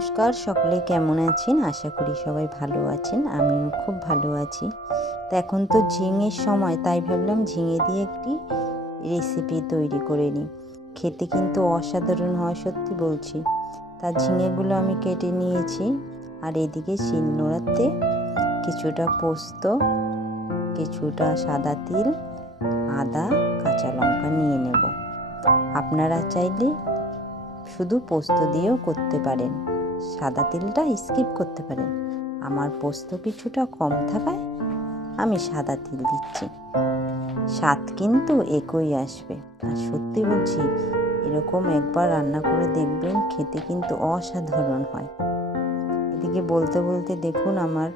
নমস্কার, সকলে কেমন আছেন? আশা করি সবাই ভালো আছেন। আমিও খুব ভালো আছি। তো এখন তো ঝিঙের সময়, তাই ভাবলাম ঝিঙে দিয়ে একটি রেসিপি তৈরি করে নিই। খেতে কিন্তু অসাধারণ হয়, সত্যি বলছি। তার ঝিঙেগুলো আমি কেটে নিয়েছি। আর এদিকে শিলনোড়াতে কিছুটা পোস্ত, কিছুটা সাদা তিল, আদা, কাঁচা লঙ্কা নিয়ে নেব। আপনারা চাইলে শুধু পোস্ত দিয়েও করতে পারেন, সাদা তিলটা স্কিপ করতে পারেন। আমার পোস্ত কিছুটা কম থাকায় আমি সাদা তিল দিচ্ছি। স্বাদ কিন্তু একই আসবে। আর সত্যি বলছি, এরকম একবার রান্না করে দেখবেন, খেতে কিন্তু অসাধারণ হয়। এদিকে বলতে বলতে দেখুন আমার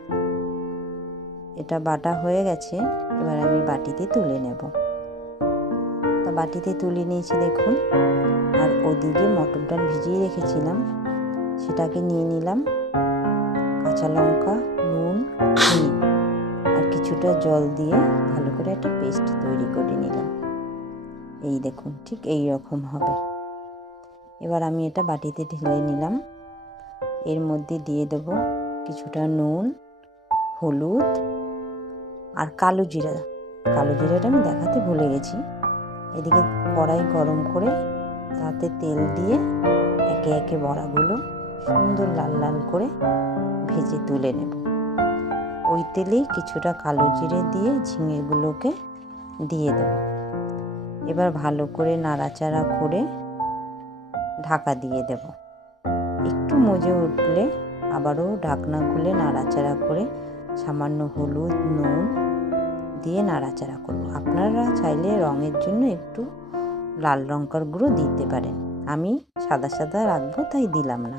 এটা বাটা হয়ে গেছে। এবার আমি বাটিতে তুলে নেব। তা বাটিতে তুলে নিয়েছি দেখুন। আর ওদিকে মটর ডাল ভিজিয়ে রেখেছিলাম, সেটাকে নিয়ে নিলাম। কাঁচা লঙ্কা, নুন, চিনি আর কিছুটা জল দিয়ে ভালো করে একটা পেস্ট তৈরি করে নিলাম। এই দেখুন, ঠিক এই রকম হবে। এবার আমি এটা বাটিতে ঢেলে নিলাম। এর মধ্যে দিয়ে দেব কিছুটা নুন, হলুদ আর কালো জিরা। কালো জিরাটা আমি দেখাতে ভুলে গেছি। এদিকে কড়াই গরম করে তাতে তেল দিয়ে একে একে বড়াগুলো সুন্দর লাল লাল করে ভেজে তুলে নেব। ওই তেলেই কিছুটা কালো জিরে দিয়ে ঝিঙেগুলোকে দিয়ে দেব। এবার ভালো করে নাড়াচাড়া করে ঢাকা দিয়ে দেব। একটু মজে উঠলে আবারও ঢাকনা খুলে নাড়াচাড়া করে সামান্য হলুদ, নুন দিয়ে নাড়াচাড়া করব। আপনারা চাইলে রঙের জন্য একটু লাল লঙ্কার গুঁড়ো দিতে পারেন। আমি সাদা সাদা রাখবো, তাই দিলাম না।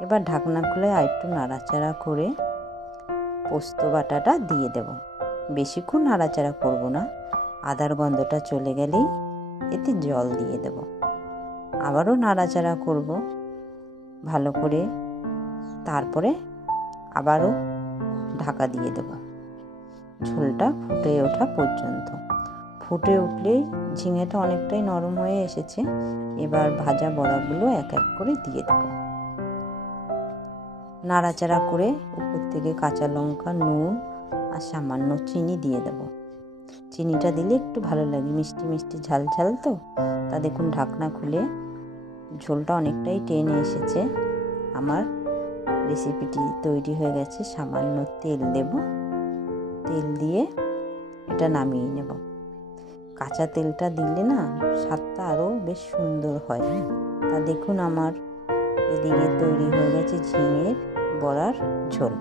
এবার ঢাকনা খুলে আরেকটু নাড়াচাড়া করে পোস্ত বাটাটা দিয়ে দেব। বেশিক্ষণ নাড়াচাড়া করব না, আদার গন্ধটা চলে গেলেই এতে জল দিয়ে দেব। আবারও নাড়াচাড়া করব ভালো করে, তারপরে আবারও ঢাকা দিয়ে দেব ঝোলটা ফুটে ওঠা পর্যন্ত। ফুটে উঠলেই ঝিঙেটা অনেকটাই নরম হয়ে এসেছে। এবার ভাজা বড়াগুলো এক এক করে দিয়ে দেব। নাড়াচাড়া করে উপর থেকে কাঁচা লঙ্কা, নুন আর সামান্য চিনি দিয়ে দেব। চিনিটা দিলে একটু ভালো লাগে, মিষ্টি মিষ্টি ঝাল ঝাল তো। তা দেখুন ঢাকনা খুলে ঝোলটা অনেকটাই টেনে এসেছে। আমার রেসিপিটি তৈরি হয়ে গেছে। সামান্য তেল দেব। তেল দিয়ে এটা নামিয়ে নেব। কাঁচা তেলটা দিলে না স্বাদটা আরও বেশ সুন্দর হয়। তা দেখুন আমার এদিকে তৈরি হয়ে গেছে ঝিঙের বড়ার ঝোল।